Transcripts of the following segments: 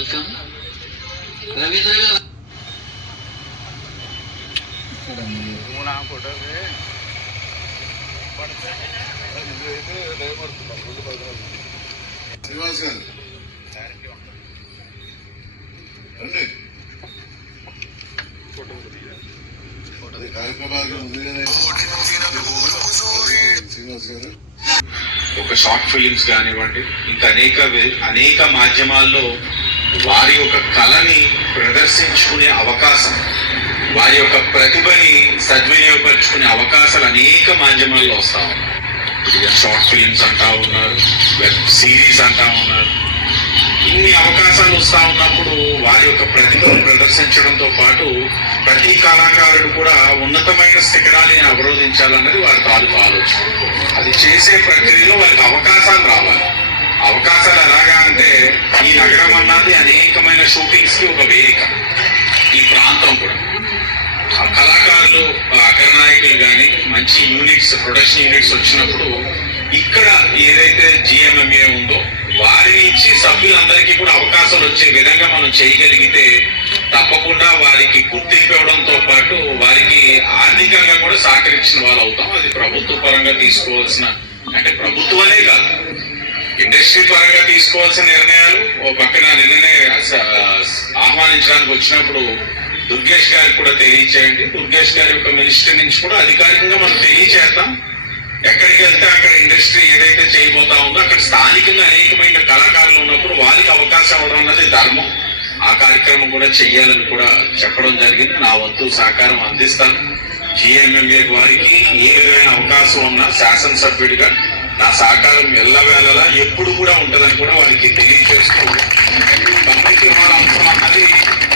Welcome. Ravindra గారు. శ్రీనివాస్ ఒక short films కానివ్వండి ఇంకా అనేక అనేక మాధ్యమాల్లో వారి యొక్క కళని ప్రదర్శించుకునే అవకాశం వారి యొక్క ప్రతిభని సద్వినియోగపరుచుకునే అవకాశాలు అనేక మాధ్యమాల్లో వస్తా ఉన్నాయి. షార్ట్ ఫిలిమ్స్ అంటా ఉన్నారు వెబ్ సిరీస్ అంటా ఉన్నారు. ఇన్ని అవకాశాలు వస్తా ఉన్నప్పుడు వారి యొక్క ప్రతిభను ప్రదర్శించడంతో పాటు ప్రతి కళాకారుడు కూడా ఉన్నతమైన శిఖరాలని అవరోధించాలన్నది వారి తాలూకు ఆలోచన. అది చేసే ప్రక్రియలో వారికి అవకాశాలు రావాలి. అవకాశాలు ఎలాగా అంటే ఈ నగరం అన్నది అనేకమైన షూటింగ్స్కి ఒక వేదిక. ఈ ప్రాంతం కూడా. ఆ కళాకారులు అగ్రనాయకులు కానీ మంచి యూనిట్స్ ప్రొడక్షన్ యూనిట్స్ వచ్చినప్పుడు ఇక్కడ ఏదైతే జిఎంఎంఏ ఉందో వారి నుంచి సభ్యులందరికీ కూడా అవకాశాలు వచ్చే విధంగా మనం చేయగలిగితే తప్పకుండా వారికి గుర్తింపు ఇవ్వడంతో పాటు వారికి ఆర్థికంగా కూడా సహకరించిన వాళ్ళు అవుతాం అది ప్రభుత్వ పరంగా తీసుకోవాల్సిన అంటే ప్రభుత్వమే కాదు. ఇండస్ట్రీ పరంగా తీసుకోవాల్సిన నిర్ణయాలు ఓ పక్కన నిన్ననే ఆహ్వానించడానికి వచ్చినప్పుడు దుర్గేష్ గారికి కూడా తెలియచేయండి. దుర్గేష్ గారి యొక్క మినిస్ట్రీ నుంచి కూడా అధికారికంగా మనం తెలియచేద్దాం. ఎక్కడికి వెళ్తే అక్కడ ఇండస్ట్రీ ఏదైతే చేయబోతా ఉందో అక్కడ స్థానికంగా అనేకమైన కళాకారులు ఉన్నప్పుడు వారికి అవకాశం అవ్వడం అన్నది ధర్మం. ఆ కార్యక్రమం కూడా చెయ్యాలని కూడా చెప్పడం జరిగింది. నా వంతు సహకారం అందిస్తాను. జిఎంఎంఏ వారికి ఏ విధమైన అవకాశం ఉన్నా శాసనసభ్యుడిగా నా సహకారం ఎల్లవేళలా ఎప్పుడు కూడా ఉంటుందని కూడా వారికి తెలియజేస్తూ కమిటీ అంశం అన్నది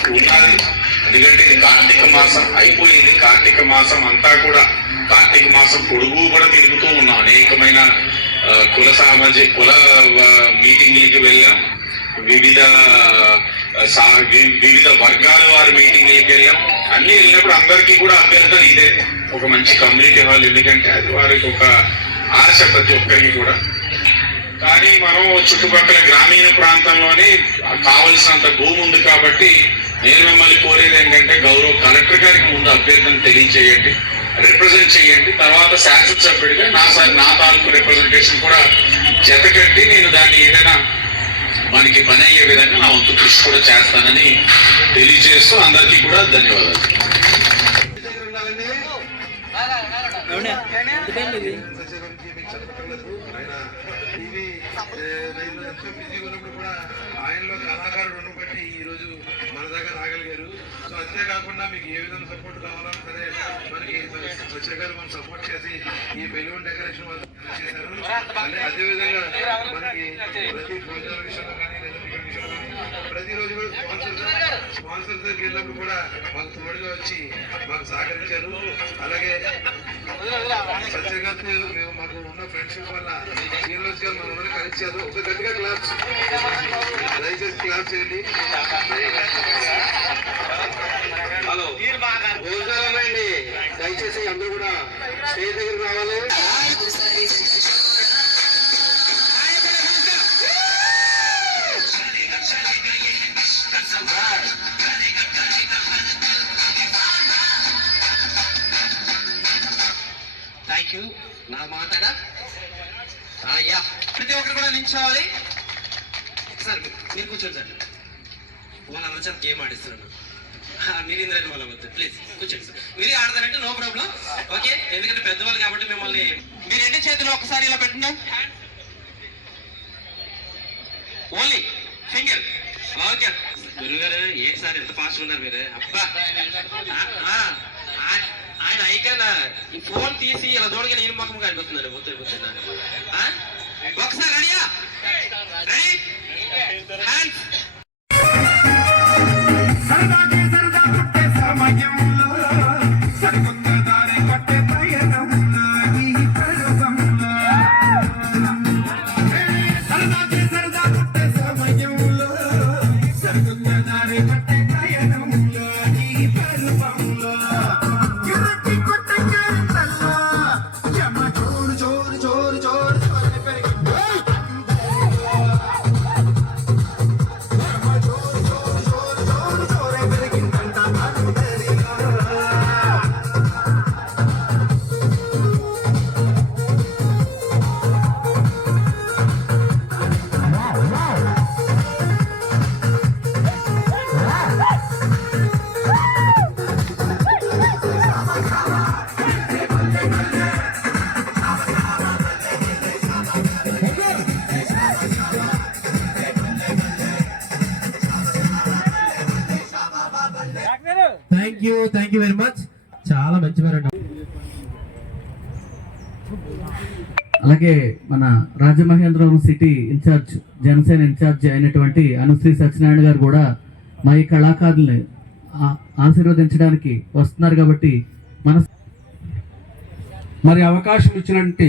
ఉన్నది. ఎందుకంటే ఇది కార్తీక మాసం అయిపోయింది కార్తీక మాసం అంతా కూడా. కార్తీక మాసం పొడుగు కూడా తిరుగుతూ ఉన్నాం. అనేకమైన కుల సామాజిక కుల మీటింగ్లకి వెళ్ళాం. వివిధ సా- వివిధ వర్గాల వారి మీటింగ్లకి వెళ్ళాం. అన్ని వెళ్ళినప్పుడు అందరికీ కూడా అభ్యర్థన ఇదే. ఒక మంచి కమ్యూనిటీ హాల్ ఎందుకంటే అది వారికి ఒక ఆశ ప్రతి ఒక్కరికి కూడా. కానీ మనం చుట్టుపక్కల గ్రామీణ ప్రాంతంలోనే కావలసినంత భూమి ఉంది కాబట్టి నేను మిమ్మల్ని కోరేది ఏంటంటే గౌరవ కలెక్టర్ గారికి ముందు అభ్యర్థన తెలియచేయండి రిప్రజెంట్ చేయండి. తర్వాత శాసనసభ్యుడిగా నా నా తాలూకు రిప్రజెంటేషన్ కూడా జతకట్టి నేను దాన్ని ఏదైనా మనకి పని అయ్యే విధంగా నా వంతు కృషి కూడా చేస్తానని తెలియజేస్తూ అందరికీ కూడా ధన్యవాదాలు టీవీ రైలు ఎంతో బిజీగా ఉన్నప్పుడు కూడా ఆయనలో కళాకారుడు ఉండబట్టి ఈ రోజు మన దగ్గర రాగలిగారు సో అంతేకాకుండా మీకు ఏ విధంగా సపోర్ట్ కావాలన్నా సరే మనకి వచ్చే గారు మనం సపోర్ట్ చేసి ఈ బెలూన్ డెకరేషన్ వాళ్ళు చేశారు. అదే అదే విధంగా మనకి ప్రతి భోజనాల విషయంలో కానీ ప్రతిరోజు కూడా స్పాన్సర్ స్పాన్సర్ దగ్గరికి వెళ్ళినప్పుడు కూడా మాకు తోడుగా వచ్చి మాకు సహకరించారు. అలాగే సత్యగత్ మేము మాకు ఉన్న ఫ్రెండ్షిప్ వల్ల శ్రీనివాస్ గారు మనందరూ కలిసారు ఒక గట్టిగా క్లాప్స్. దయచేసి క్లాప్ చేయండి భోజనాలండి దయచేసి అందరూ కూడా స్టేజ్ దగ్గర రావాలి. థ్యాంక్ యూ నా మాటగా యా. ప్రతి ఒక్కరు కూడా నిల్చోవాలి. సార్ మీరు కూర్చోండి సార్. వాళ్ళ అందరూ గేమ్ ఆడిస్తున్నాను మీరు ఇంద్రాన్ని వాళ్ళ వద్దు ప్లీజ్ కూర్చోండి సార్. మీరే ఆడతారంటే నో ప్రాబ్లం ఓకే ఎందుకంటే పెద్దవాళ్ళు కాబట్టి మిమ్మల్ని మీరు ఎన్ని చేతులు ఒకసారి ఇలా పెట్టండి? ఓన్లీ ఫింగర్ ఓకే గురుగారు ఏంటి సార్ ఎంత ఫాస్ట్ ఉన్నారు మీరు? అబ్బా. ఆ, ఆ, ఆ- ఆయన అయిపోయిన ఈ ఫోన్ తీసి ఇలా దూడగా నేను మొఖం కనిపిస్తున్నారు బుద్ధి బుద్ధి ఒకసారి రెడీయా రెడీ హ్యాండ్స్ అలాగే మన Rajamahendravaram city incharge Janasena incharge అయినటువంటి అనుశ్రీ సత్యనారాయణ గారు కూడా మా ఈ కళాకారుల్ని ఆశీర్వదించడానికి వస్తున్నారు కాబట్టి మన మరి అవకాశం ఇచ్చినటువంటి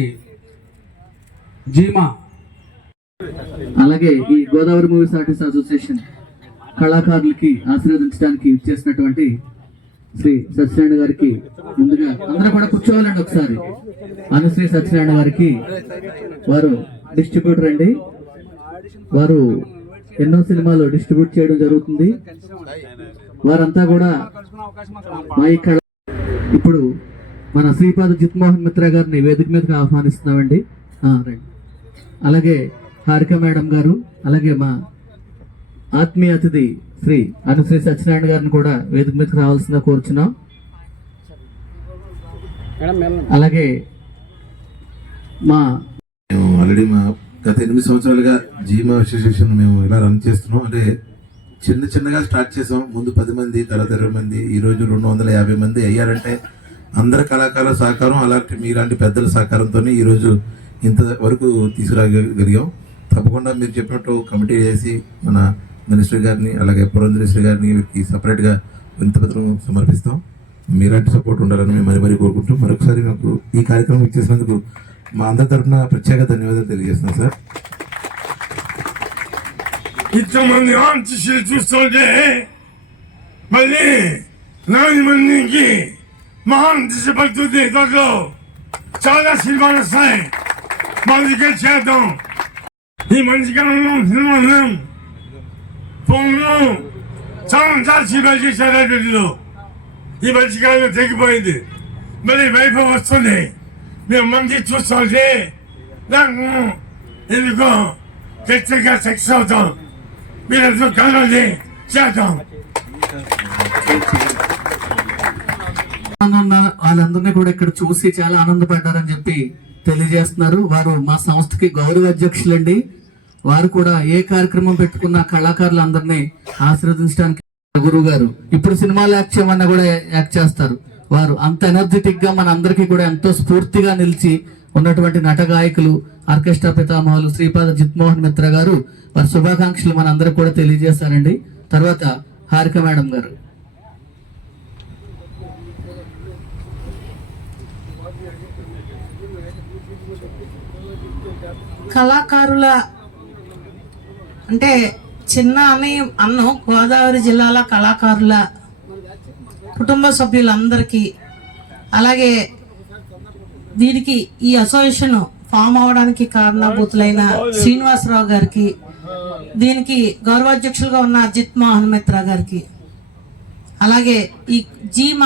జీమా. అలాగే ఈ గోదావరి మూవీస్ ఆర్టిస్ట్ అసోసియేషన్ కళాకారులకి ఆశీర్వదించడానికి చేసినటువంటి శ్రీ సత్యనారాయణ గారికి ముందుగా అందరూ కూడా కూర్చోవాలండి ఒకసారి. అనుశ్రీ సత్యనారాయణ గారికి వారు డిస్ట్రిబ్యూటర్ అండి. వారు ఎన్నో సినిమాలు డిస్ట్రిబ్యూట్ చేయడం జరుగుతుంది. వారంతా కూడా మా ఇక్కడ ఇప్పుడు మన శ్రీపాద జిత్మోహన్ మిత్ర గారిని వేదిక మీదకి ఆహ్వానిస్తున్నామండి. రండి. అలాగే హారిక మేడం గారు అలాగే మా ఆత్మీయ అతిథి శ్రీ అనుశ్రీ సత్యనారాయణ గారిని కూడా వేదిక మీదకి రావాల్సిందిగా కోరుచున్నాం. అలాగే మా మేము ఆల్రెడీ మా గత ఎనిమిది సంవత్సరాలుగా జీమా అసోసియేషన్ మేము ఇలా రన్ చేస్తున్నాం. అంటే చిన్న చిన్నగా స్టార్ట్ చేసాం. ముందు పది మంది తర్వాత ఇరవై మంది ఈ రోజు రెండు వందల యాభై మంది అయ్యారంటే అందరి కళాకారుల సహకారం అలాంటి మీలాంటి పెద్దల సహకారంతో ఈరోజు ఇంత వరకు తీసుకురాగలిగాం. తప్పకుండా మీరు చెప్పినట్టు కమిటీ వేసి మన మినిస్టర్ గారిని అలాగే పురంధరేశ్వరి గారిని వీరికి సపరేట్గా వినతిపత్రం సమర్పిస్తాం. మీలాంటి సపోర్ట్ ఉండాలని మేము మరి మరీ కోరుకుంటూ మరొకసారి నాకు ఈ కార్యక్రమం ఇచ్చేసినందుకు మా అందరి తరఫున ప్రత్యేక ధన్యవాదాలు తెలియజేస్తున్నాం సార్. ఇంతమంది ఆర్టిస్టులు చూస్తుంటే మళ్ళీ నాలుగు మందికి మహాన్ దిశ పడుతుంది దాంట్లో చాలా సినిమాలు వస్తాయి. మంచిగా చేద్దాం. ఈ మంచి కాలంలో సినిమా చాలా చాలా సినిమాలు చేశారు వీటిలో ఈ మధ్యకాలంలో తగ్గిపోయింది మళ్ళీ వైభవం వస్తుంది. మేము మంచి చూస్తుంటే నాకు ఎందుకో ఖచ్చితంగా సెక్స్ అవుతాం. మీరందరూ కలవాలి? చేద్దాం. ఆనంద- వాళ్ళందరినీ కూడా ఇక్కడ చూసి చాలా ఆనందపడ్డారని చెప్పి తెలియజేస్తున్నారు. వారు మా సంస్థకి గౌరవ అధ్యక్షులండి. వారు కూడా ఏ కార్యక్రమం పెట్టుకున్న కళాకారులందరినీ ఆశీర్వదించడానికి గురువు గారు ఇప్పుడు సినిమాలు యాక్ట్ చేయమన్నా కూడా యాక్ట్ చేస్తారు. వారు అంత ఎనర్జెటిక్గా మన అందరికీ కూడా ఎంతో స్ఫూర్తిగా నిలిచి ఉన్నటువంటి నట గాయకులు ఆర్కెస్ట్రా పితామహులు శ్రీపాద జిత్మోహన్ మిత్ర గారు వారి శుభాకాంక్షలు మన అందరికి కూడా తెలియజేస్తారండి తర్వాత హారిక మేడం గారు. కళాకారుల అంటే చిన్న అని అన్నం గోదావరి జిల్లాల కళాకారుల కుటుంబ సభ్యులందరికీ అలాగే దీనికి ఈ అసోసియేషన్ ఫామ్ అవడానికి కారణభూతులైన శ్రీనివాసరావు గారికి దీనికి గౌరవాధ్యక్షులుగా ఉన్న అజిత్ మోహన్ మిత్రా గారికి అలాగే ఈ జీమ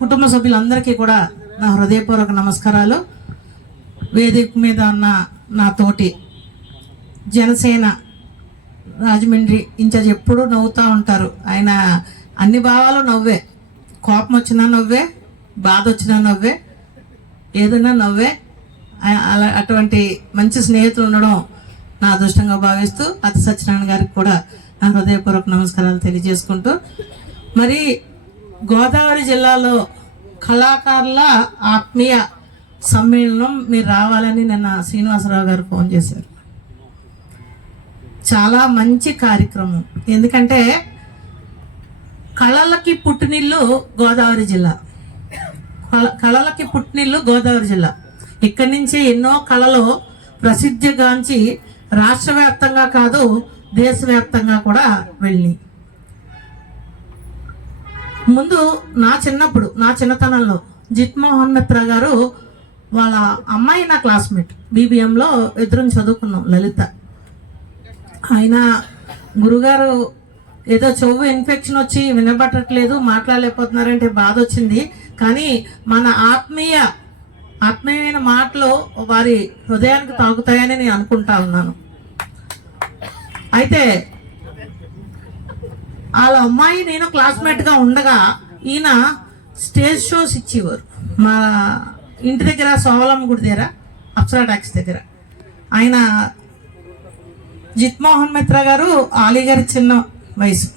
కుటుంబ సభ్యులందరికీ కూడా నా హృదయపూర్వక నమస్కారాలు. వేదిక మీద ఉన్న నా తోటి జనసేన రాజమండ్రి ఇన్ఛార్జ్ ఎప్పుడూ నవ్వుతూ ఉంటారు. ఆయన అన్ని భావాలు నవ్వే. కోపం వచ్చినా నవ్వే బాధ వచ్చినా నవ్వే ఏదైనా నవ్వే. అలా అటువంటి మంచి స్నేహితులు ఉండడం నా అదృష్టంగా భావిస్తూ అతి సత్యనారాయణ గారికి కూడా నా హృదయపూర్వక నమస్కారాలు తెలియజేసుకుంటూ. మరి గోదావరి జిల్లాలో కళాకారుల ఆత్మీయ సమ్మేళనం మీరు రావాలని నిన్న శ్రీనివాసరావు గారు ఫోన్ చేశారు. చాలా మంచి కార్యక్రమం. ఎందుకంటే కళలకి పుట్టినిల్లు గోదావరి జిల్లా. కళలకి పుట్టినిల్లు గోదావరి జిల్లా. ఇక్కడి నుంచి ఎన్నో కళలు ప్రసిద్ధిగాంచి రాష్ట్ర వ్యాప్తంగా కాదు దేశవ్యాప్తంగా కూడా వెళ్ళి ముందు నా చిన్నప్పుడు నా చిన్నతనంలో జిత్మోహన్ మిత్ర గారు వాళ్ళ అమ్మాయి నా క్లాస్మేట్. బీబీఎంలో ఇద్దరం చదువుకున్నాం లలిత. ఆయన గురుగారు ఏదో చెవు ఇన్ఫెక్షన్ వచ్చి వినబట్టట్లేదు మాట్లాడలేకపోతున్నారంటే బాధ వచ్చింది కానీ మన ఆత్మీయ ఆత్మీయమైన మాటలు వారి హృదయానికి తాగుతాయని నేను అనుకుంటా ఉన్నాను. అయితే వాళ్ళ అమ్మాయి నేను క్లాస్మేట్గా ఉండగా ఈయన స్టేజ్ షోస్ ఇచ్చేవారు. మా ఇంటి దగ్గర సోవలం గుడి దగ్గర అప్సరా ట్యాక్స్ దగ్గర. ఆయన జిత్మోహన్ మిత్ర గారు ఆలీ గారి చిన్న వయసు.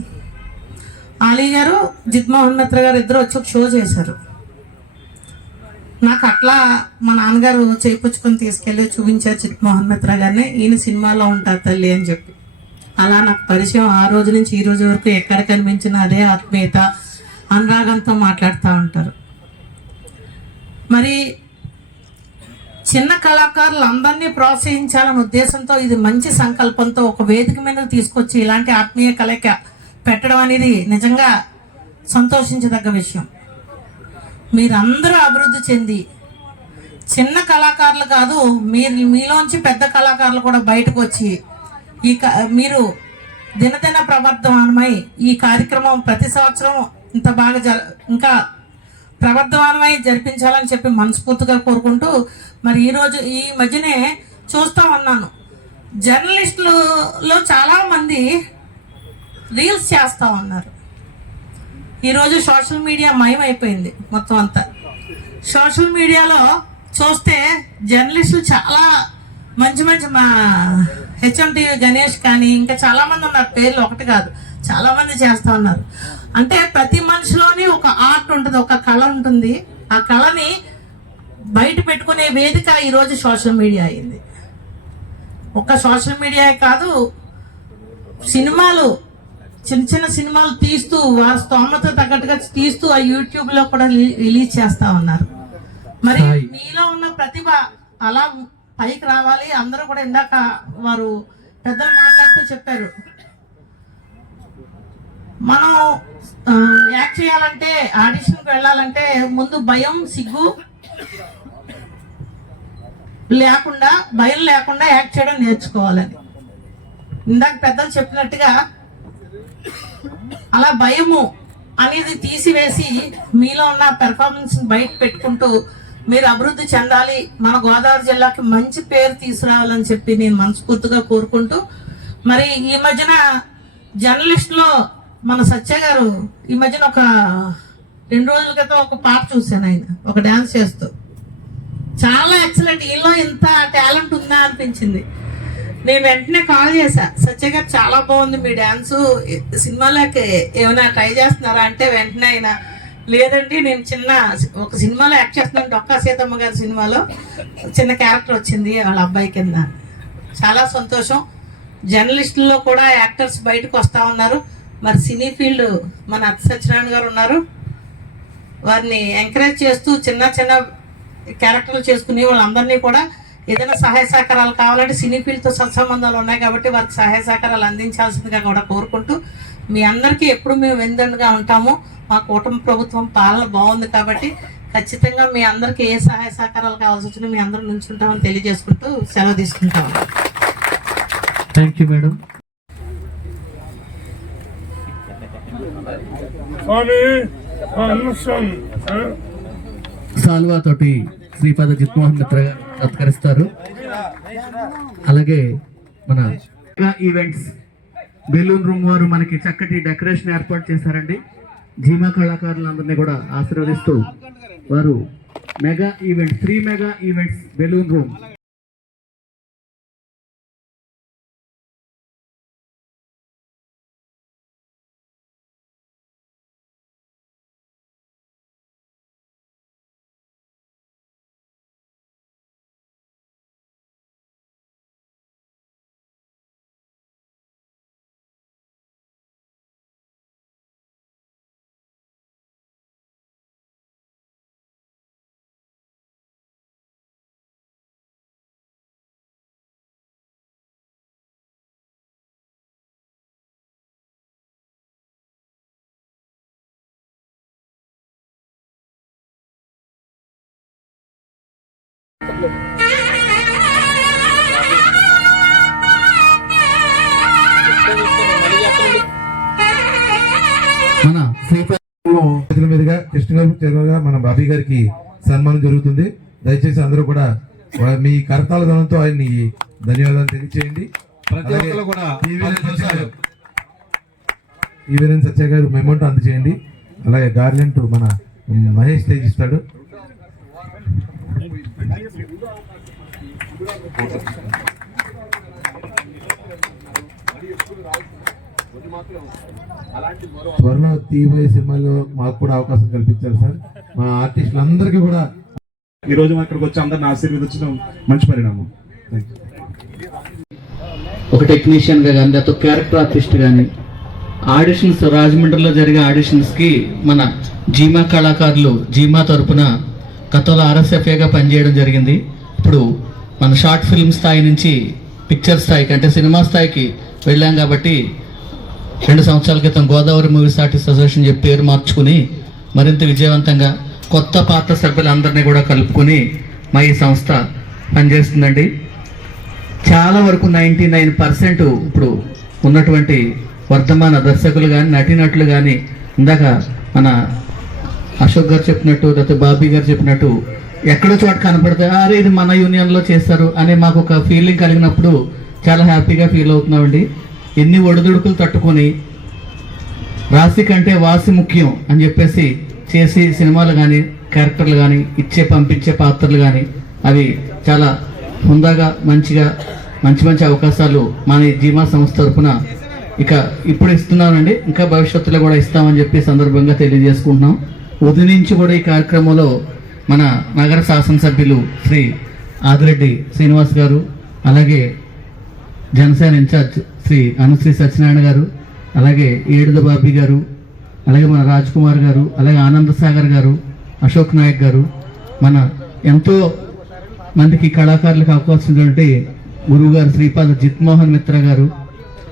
ఆలీ గారు జిత్మోహన్ మిత్ర గారు ఇద్దరు వచ్చి ఒక షో చేశారు. నాకు అట్లా మా నాన్నగారు చేయించుకొని తీసుకెళ్ళి చూపించారు చిత్మోహన్ మిత్ర గారిని. ఈయన సినిమాలో ఉంటారు తల్లి అని చెప్పి. అలా నాకు పరిచయం ఆ రోజు నుంచి ఈ రోజు వరకు ఎక్కడ కనిపించిన అదే ఆత్మీయత. అనురాగంతో మాట్లాడుతూ ఉంటారు. మరి చిన్న కళాకారులు అందరినీ ప్రోత్సహించాలనే ఉద్దేశంతో ఇది మంచి సంకల్పంతో ఒక వేదిక మీద తీసుకొచ్చి ఇలాంటి ఆత్మీయ కలయిక పెట్టడం అనేది నిజంగా సంతోషించదగ్గ విషయం. మీరందరూ అభివృద్ధి చెంది చిన్న కళాకారులు కాదు మీరు మీలోంచి పెద్ద కళాకారులు కూడా బయటకు వచ్చి ఈ క- మీరు దినదిన ప్రవర్ధమానమై ఈ కార్యక్రమం ప్రతి సంవత్సరం ఇంత బాగా జర ఇంకా ప్రవర్ధమానమై జరిపించాలని చెప్పి మనస్ఫూర్తిగా కోరుకుంటూ మరి ఈరోజు ఈ మధ్యనే చూస్తా ఉన్నాను. జర్నలిస్టులలో చాలామంది రీల్స్ చేస్తూ ఉన్నారు. ఈరోజు సోషల్ మీడియా మయమైపోయింది మొత్తం అంతా. సోషల్ మీడియాలో చూస్తే జర్నలిస్టులు చాలా మంచి మంచి మా హెచ్ఎండి గణేష్ కానీ ఇంకా చాలామంది ఉన్నారు. పేర్లు ఒకటి కాదు. చాలామంది చేస్తూ ఉన్నారు. అంటే ప్రతి మనిషిలోని ఒక ఆర్ట్ ఉంటుంది ఒక కళ ఉంటుంది. ఆ కళని బయట పెట్టుకునే వేదిక ఈరోజు సోషల్ మీడియా అయింది. ఒక్క సోషల్ మీడియా కాదు సినిమాలు చిన్న చిన్న సినిమాలు తీస్తూ వారి స్తోమత తగ్గట్టుగా తీస్తూ ఆ యూట్యూబ్లో కూడా రిలీ- రిలీజ్ చేస్తా ఉన్నారు. మరి మీలో ఉన్న ప్రతిభ అలా పైకి రావాలి. అందరూ కూడా ఇందాక వారు పెద్దలు మాట్లాడుతూ చెప్పారు. మనం యాక్ట్ చేయాలంటే ఆడిషన్కి వెళ్ళాలంటే ముందు భయం సిగ్గు లేకుండా భయం లేకుండా యాక్ట్ చేయడం నేర్చుకోవాలని ఇందాక పెద్దలు చెప్పినట్టుగా అలా భయము అనేది తీసివేసి మీలో ఉన్న పెర్ఫార్మెన్స్ బయట పెట్టుకుంటూ మీరు అభివృద్ధి చెందాలి మన గోదావరి జిల్లాకి మంచి పేరు తీసుకురావాలని చెప్పి నేను మనస్ఫూర్తిగా కోరుకుంటూ మరి ఈ మధ్యన జర్నలిస్ట్లో మన సత్య గారు ఈ మధ్యన ఒక రెండు రోజుల క్రితం ఒక పాట చూశాను ఆయన. ఒక డాన్స్ చేస్తూ. చాలా ఎక్సలెంట్ ఈలో ఇంత టాలెంట్ ఉందా అనిపించింది. నేను వెంటనే కాల్ చేశా. సత్య గారు చాలా బాగుంది మీ డ్యాన్స్ సినిమాలోకి ఏమైనా ట్రై చేస్తున్నారా అంటే వెంటనే ఆయన లేదండి నేను చిన్న ఒక సినిమాలో యాక్ట్ చేస్తున్నాను డొక్కా సీతమ్మ గారి సినిమాలో. చిన్న క్యారెక్టర్ వచ్చింది వాళ్ళ అబ్బాయి కింద. చాలా సంతోషం. జర్నలిస్టుల్లో కూడా యాక్టర్స్ బయటకు వస్తూ ఉన్నారు. మరి సినీ ఫీల్డ్ మన అత్త సత్యనారాయణ గారు ఉన్నారు. వారిని ఎంకరేజ్ చేస్తూ చిన్న చిన్న క్యారెక్టర్లు చేసుకుని వాళ్ళందరినీ కూడా ఏదైనా సహాయ సహకారాలు కావాలంటే సినీ ఫీల్డ్తో సత్సంబంధాలు ఉన్నాయి కాబట్టి వారికి సహాయ సహకారాలు అందించాల్సిందిగా కూడా కోరుకుంటూ మీ అందరికీ ఎప్పుడు మేము వెందండుగా ఉంటాము మా కూటమి ప్రభుత్వం పాలన బాగుంది కాబట్టి ఖచ్చితంగా మీ అందరికీ ఏ సహాయ సహకారాలు కావాల్సి వచ్చినా మీ అందరూ నుంచుంటామని తెలియజేసుకుంటూ సెలవు తీసుకుంటాము థ్యాంక్ యూ మేడం సాల్వా తోటి శ్రీపాద జిత్మోహన్ మిత్ర సత్కరిస్తారు. అలాగే మన మెగా ఈవెంట్స్ బెలూన్ రూమ్ వారు మనకి చక్కటి డెకరేషన్ ఏర్పాటు చేశారండి. జీమా కళాకారులందరినీ కూడా ఆశీర్వదిస్తూ వారు mega events three mega events balloon room మన శ్రీపాద చేతుల మీదుగా కృష్ణ గారు చేతులుగా మన బాబీ గారికి సన్మానం జరుగుతుంది. దయచేసి అందరూ కూడా మీ కరతాల ధనంతో ఆయన్ని ధన్యవాదాలు తెలియచేయండి. ప్రతి ఒక్కరు కూడా ఈవీఎన్ సత్య గారు మెమోంటో అందజేయండి. అలాగే గార్లెంట్ మన మహేష్ తేజ్ త్వరలో తీయబోయే సినిమాలో మాకు కూడా అవకాశం కల్పించారు సార్. మా ఆర్టిస్టులందరికీ కూడా ఈ రోజు మనం ఇక్కడికి వచ్చి అందరిని ఆశీర్వదించడం మంచి పరిణామం. ఒక టెక్నీషియన్గా కానీ లేకపోతే ఒక క్యారెక్టర్ ఆర్టిస్ట్ కానీ ఆడిషన్స్ రాజమండ్రిలో జరిగే ఆడిషన్స్కి మన జీమా కళాకారులు జీమా తరపున గతంలో ఆర్ఎస్ఎఫ్ఏగా పనిచేయడం జరిగింది. ఇప్పుడు మన షార్ట్ ఫిల్మ్ స్థాయి నుంచి పిక్చర్ స్థాయికి అంటే సినిమా స్థాయికి వెళ్ళాం కాబట్టి రెండు సంవత్సరాల క్రితం గోదావరి మూవీస్ ఆర్టిస్ట్ అసోసియేషన్ చెప్పి పేరు మార్చుకుని మరింత విజయవంతంగా కొత్త పాత సభ్యులందరినీ కూడా కలుపుకొని మా ఈ సంస్థ పనిచేస్తుందండి. చాలా వరకు నైంటీ నైన్ పర్సెంట్ ఇప్పుడు ఉన్నటువంటి వర్ధమాన దర్శకులు కానీ నటీనటులు కానీ ఇందాక మన అశోక్ గారు చెప్పినట్టు లేకపోతే బాబీ గారు చెప్పినట్టు ఎక్కడో చోట కనపడతాయి అరే ఇది మన యూనియన్లో చేస్తారు అనే మాకు ఒక ఫీలింగ్ కలిగినప్పుడు చాలా హ్యాపీగా ఫీల్ అవుతున్నామండి. ఎన్ని ఒడిదుడుకులు తట్టుకొని రాశి కంటే వాసి ముఖ్యం అని చెప్పేసి చేసి సినిమాలు కానీ క్యారెక్టర్లు కానీ ఇచ్చే పంపించే పాత్రలు కానీ అవి చాలా హుందాగా మంచిగా మంచి మంచి అవకాశాలు మన జీమా సంస్థ తరఫున ఇక ఇప్పుడు ఇస్తున్నానండి. ఇంకా భవిష్యత్తులో కూడా ఇస్తామని చెప్పి సందర్భంగా తెలియజేసుకుంటున్నాం. ఉదయం నుంచి కూడా ఈ కార్యక్రమంలో మన నగర శాసనసభ్యులు శ్రీ ఆదిరెడ్డి శ్రీనివాస్ గారు అలాగే జనసేన ఇన్ఛార్జ్ శ్రీ అనుశ్రీ సత్యనారాయణ గారు అలాగే ఏడుద బాబీ గారు అలాగే మన రాజ్ కుమార్ గారు అలాగే ఆనంద సాగర్ గారు అశోక్ నాయక్ గారు మన ఎంతో మందికి కళాకారులకు అవకాశం గురువు గారు శ్రీపాద జిత్మోహన్ మిత్ర గారు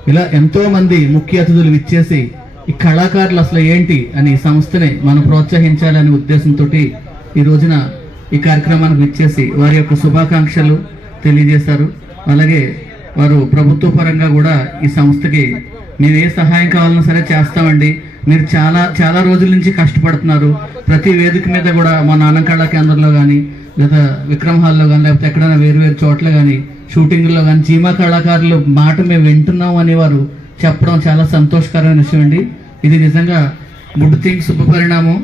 ఇలా ఎంతో మంది ముఖ్య అతిథులు ఇచ్చేసి ఈ కళాకారులు అసలు ఏంటి అని సంస్థని మనం ప్రోత్సహించాలనే ఉద్దేశంతో ఈ రోజున ఈ కార్యక్రమానికి విచ్చేసి వారి యొక్క శుభాకాంక్షలు తెలియజేశారు అలాగే వారు ప్రభుత్వ పరంగా కూడా ఈ సంస్థకి మేము ఏ సహాయం కావాలన్నా సరే చేస్తామండి. మీరు చాలా చాలా రోజుల నుంచి కష్టపడుతున్నారు. ప్రతి వేదిక మీద కూడా మా నాన్న కళా కేంద్రంలో కానీ లేదా విక్రమ్ హాల్లో కానీ లేకపోతే ఎక్కడైనా వేరు వేరు చోట్ల కానీ షూటింగ్లో కానీ చీమా కళాకారులు మాట మేము వింటున్నాం అనేవారు చెప్పడం చాలా సంతోషకరమైన విషయం అండి. ఇది నిజంగా గుడ్ థింగ్ శుభపరిణామం.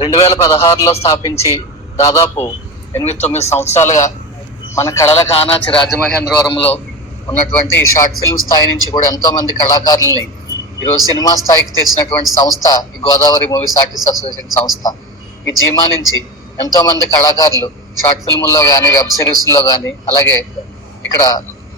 రెండు వేల పదహారులో స్థాపించి దాదాపు ఎనిమిది తొమ్మిది సంవత్సరాలుగా మన కళల కానాచి రాజమహేంద్రవరంలో ఉన్నటువంటి షార్ట్ ఫిల్మ్ స్థాయి నుంచి కూడా ఎంతో మంది కళాకారుల్ని ఈరోజు సినిమా స్థాయికి తెచ్చినటువంటి సంస్థ ఈ గోదావరి మూవీస్ ఆర్టిస్ట్ అసోసియేషన్ సంస్థ. ఈ జీమా నుంచి ఎంతో మంది కళాకారులు షార్ట్ ఫిల్ముల్లో కానీ వెబ్ సిరీస్లో కానీ అలాగే ఇక్కడ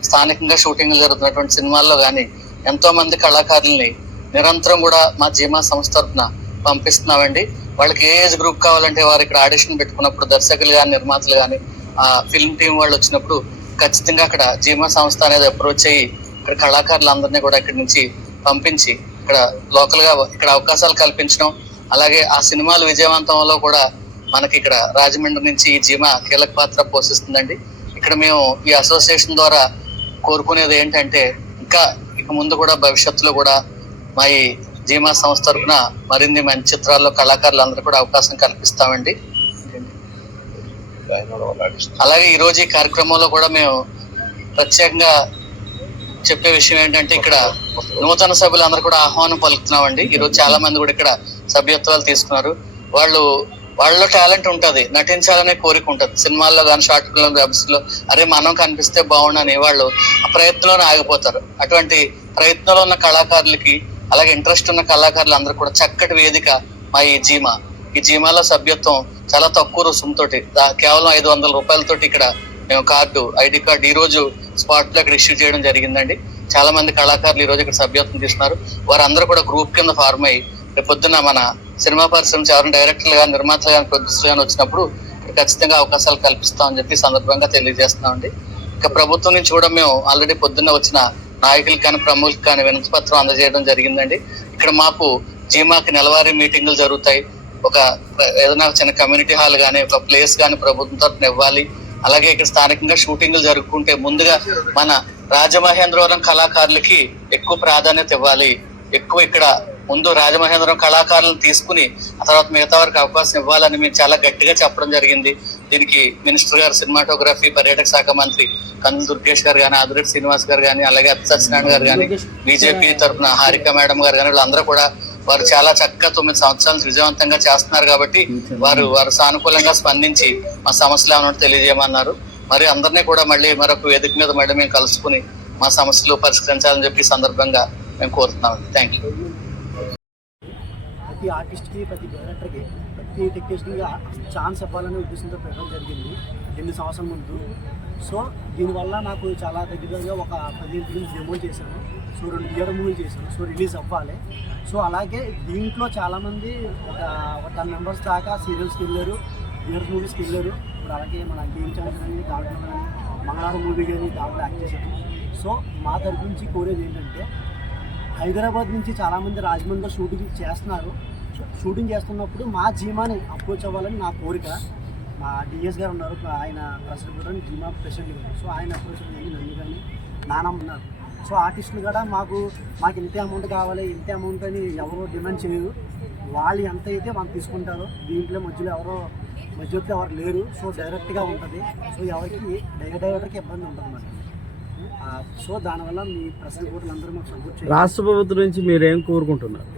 స్థానికంగా షూటింగ్లు జరుగుతున్నటువంటి సినిమాల్లో కానీ ఎంతో మంది కళాకారుల్ని నిరంతరం కూడా మా జీమా సంస్థ తరఫున పంపిస్తున్నామండి. వాళ్ళకి ఏజ్ గ్రూప్ కావాలంటే వారు ఇక్కడ ఆడిషన్ పెట్టుకున్నప్పుడు దర్శకులు కానీ నిర్మాతలు కానీ ఆ ఫిల్మ్ టీం వాళ్ళు వచ్చినప్పుడు ఖచ్చితంగా అక్కడ జీమా సంస్థ అనేది అప్రోచ్ అయ్యి ఇక్కడ కళాకారులందరినీ కూడా ఇక్కడి నుంచి పంపించి ఇక్కడ లోకల్గా ఇక్కడ అవకాశాలు కల్పించడం. అలాగే ఆ సినిమాలు విజయవంతంలో కూడా మనకి ఇక్కడ రాజమండ్రి నుంచి ఈ జీమా కీలక పాత్ర పోషిస్తుందండి. ఇక్కడ మేము ఈ అసోసియేషన్ ద్వారా కోరుకునేది ఏంటంటే ఇంకా ఇక ముందు కూడా భవిష్యత్తులో కూడా మా ఈ జీమా సంస్థ తరఫున మరిన్ని మంచి చిత్రాల్లో కళాకారులందరూ కూడా అవకాశం కల్పిస్తామండి. అలాగే ఈ రోజు ఈ కార్యక్రమంలో కూడా మేము ప్రత్యేకంగా చెప్పే విషయం ఏంటంటే ఇక్కడ నూతన సభ్యులందరూ కూడా ఆహ్వానం పలుకుతున్నామండి. ఈ రోజు చాలా మంది కూడా ఇక్కడ సభ్యత్వాలు తీసుకున్నారు. వాళ్ళు వాళ్ళలో టాలెంట్ ఉంటుంది నటించాలనే కోరిక ఉంటుంది. సినిమాల్లో కానీ షార్ట్ ఫిల్మ్ వెబ్స్లో అరే మనం కనిపిస్తే బాగుండని వాళ్ళు ఆ ప్రయత్నంలోనే ఆగిపోతారు. అటువంటి ప్రయత్నంలో ఉన్న కళాకారులకి అలాగే ఇంట్రెస్ట్ ఉన్న కళాకారులు అందరూ కూడా చక్కటి వేదిక మా ఈ జీమా. ఈ జీమాలో సభ్యత్వం చాలా తక్కువ రుసుముతోటి కేవలం ఐదు వందల రూపాయలతోటి ఇక్కడ మేము కార్డు ఐడి కార్డు ఈ రోజు స్పాట్లో ఇక్కడ ఇష్యూ చేయడం జరిగిందండి. చాలా మంది కళాకారులు ఈ రోజు ఇక్కడ సభ్యత్వం తీసుకున్నారు. వారందరూ కూడా గ్రూప్ కింద ఫార్మ్ అయ్యి రేపు పొద్దున మన సినిమా పరిశ్రమ ఎవరైనా డైరెక్టర్లు కానీ నిర్మాతలు కానీ ప్రొడ్యూసర్ కానీ వచ్చినప్పుడు ఖచ్చితంగా అవకాశాలు కల్పిస్తామని చెప్పి సందర్భంగా తెలియజేస్తున్నామండి. ఇక ప్రభుత్వం నుంచి కూడా మేము ఆల్రెడీ పొద్దున్న వచ్చిన నాయకులు కానీ ప్రముఖులకు కానీ వినతి పత్రం అందజేయడం జరిగిందండి. ఇక్కడ మాకు జీమాకి నెలవారీ మీటింగులు జరుగుతాయి. ఒక ఏదైనా చిన్న కమ్యూనిటీ హాల్ కానీ ఒక ప్లేస్ కానీ ప్రభుత్వం తరఫున ఇవ్వాలి. అలాగే ఇక్కడ స్థానికంగా షూటింగ్లు జరుపుకుంటే ముందుగా మన రాజమహేంద్రవరం కళాకారులకి ఎక్కువ ప్రాధాన్యత ఇవ్వాలి. ఎక్కువ ఇక్కడ ముందు రాజమహేంద్రవరం కళాకారులను తీసుకుని ఆ తర్వాత మిగతా వారికి అవకాశం ఇవ్వాలని మేము చాలా గట్టిగా చెప్పడం జరిగింది. దీనికి మినిస్టర్ గారు సినిమాటోగ్రఫీ పర్యాటక శాఖ మంత్రి కందులు దుర్గేష్ గారు కానీ ఆదిరెడ్డి శ్రీనివాస్ గారు కానీ అలాగే అత్త సత్యనారాయణ గారు కానీ బీజేపీ తరఫున హారిక మేడం గారు కానీ వీళ్ళందరూ కూడా వారు చాలా చక్కగా తొమ్మిది సంవత్సరాలు విజయవంతంగా చేస్తున్నారు కాబట్టి వారు వారు సానుకూలంగా స్పందించి మా సమస్యలు ఏమన్నా తెలియజేయమన్నారు. మరి అందరినీ కూడా మళ్ళీ మరొక వేదిక మీద మళ్ళీ మేము కలుసుకుని మా సమస్యలు పరిష్కరించాలని చెప్పి సందర్భంగా మేము కోరుతున్నాం థ్యాంక్ యూ ప్రతి ఆర్టిస్ట్కి ప్రతి డైరెక్టర్కి ఈ టెక్నీషియన్కి ఛాన్స్ ఇవ్వాలనే ఉద్దేశంతో పెట్టడం జరిగింది ఎన్ని సంవత్సరాల ముందు. సో దీనివల్ల నాకు చాలా దగ్గరగా ఒక పదిహేను ఫిల్మ్స్ డెమో చేశాను. సో రెండు ఇయర్ మూవీ చేశాను. సో రిలీజ్ అవ్వాలి. సో అలాగే దీంట్లో చాలామంది ఒక టెన్ మెంబర్స్ దాకా సీరియల్స్కి వెళ్ళారు ఇయర్ మూవీస్కి వెళ్ళారు. ఇప్పుడు అలాగే మన గేమ్ ఛాన్స్ కానీ దాంట్లో కానీ మంగళవారం మూవీ కానీ దాంట్లో యాక్ట్ చేశాను సో మా తరపు నుంచి కోరేది ఏంటంటే హైదరాబాద్ నుంచి చాలామంది రాజమండ్రిలో షూటింగ్ చేస్తున్నారు. షూటింగ్ చేస్తున్నప్పుడు మా జీమాని అప్రోచ్ అవ్వాలని నా కోరిక. మా డిఎస్ గారు ఉన్నారు ఆయన ప్రెసిడెంట్ కూడా జీమా ప్రెసిడెంట్ గారు. సో ఆయన అప్రోచ్ అయ్యి నన్ను కానీ నానమ్మ ఉన్నారు. సో ఆర్టిస్టులు కూడా మాకు మాకు ఇంతే అమౌంట్ కావాలి ఇంతే అమౌంట్ అని ఎవరు డిమాండ్ చేయరు వాళ్ళు ఎంత అయితే మనం తీసుకుంటారో దీంట్లో మధ్యలో ఎవరో మధ్యలో ఎవరు లేరు సో డైరెక్ట్గా ఉంటుంది. సో ఎవరికి డైరెక్ట్ డైరెక్టర్కి ఇబ్బంది ఉంటుంది అన్నమాట ఆ, సో దానివల్ల మీ ప్రెసిడెంట్ కూడా అందరూ మాకు సపోర్ట్ రాష్ట్ర ప్రభుత్వం నుంచి మీరు ఏం కోరుకుంటున్నారు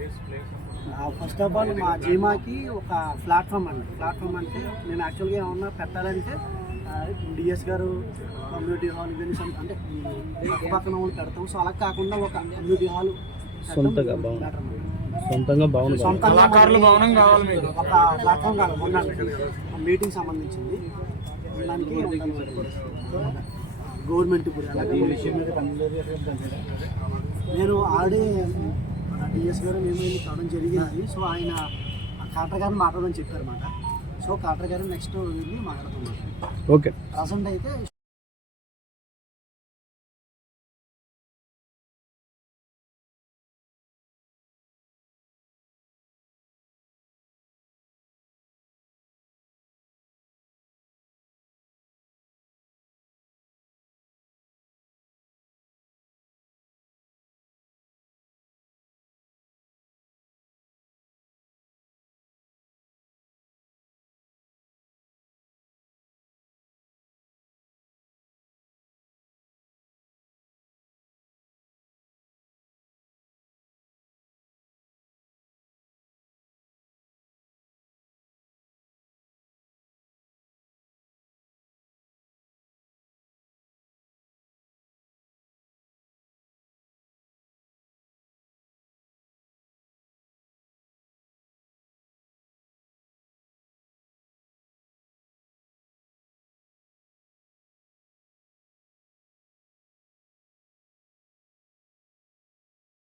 ఫస్ట్ ఆఫ్ ఆల్ మా జీమాకి ఒక ప్లాట్ఫామ్ అండి. ప్లాట్ఫామ్ అంటే నేను యాక్చువల్గా ఏమన్నా పెట్టాలంటే డిఎస్ గారు కమ్యూనిటీ హాల్ ఇవన్నీ అంటే పక్కన వాళ్ళు పెడతాం. సో అలా కాకుండా ఒక కమ్యూనిటీ హాల్ సొంతగా భవనం. సొంతంగా బాగుంది కళాకారులు భవనం కావాలి మీకు. ఒక ప్లాట్ఫామ్ కావాలి. ఉండాలి. మీటింగ్ సంబంధించింది. దానికి గవర్నమెంట్ ఇప్పుడు అలాగే ఈ విషయం మీద నేను ఆల్రెడీ డిఎస్ గారు మేము కావడం జరిగింది. సో ఆయన ఆ కాటర్ గారిని మాట్లాడమని చెప్పారు అనమాట సో కాటర్ గారు నెక్స్ట్ వెళ్ళి మాట్లాడుతున్నాం ఓకే. ప్రజెంట్ అయితే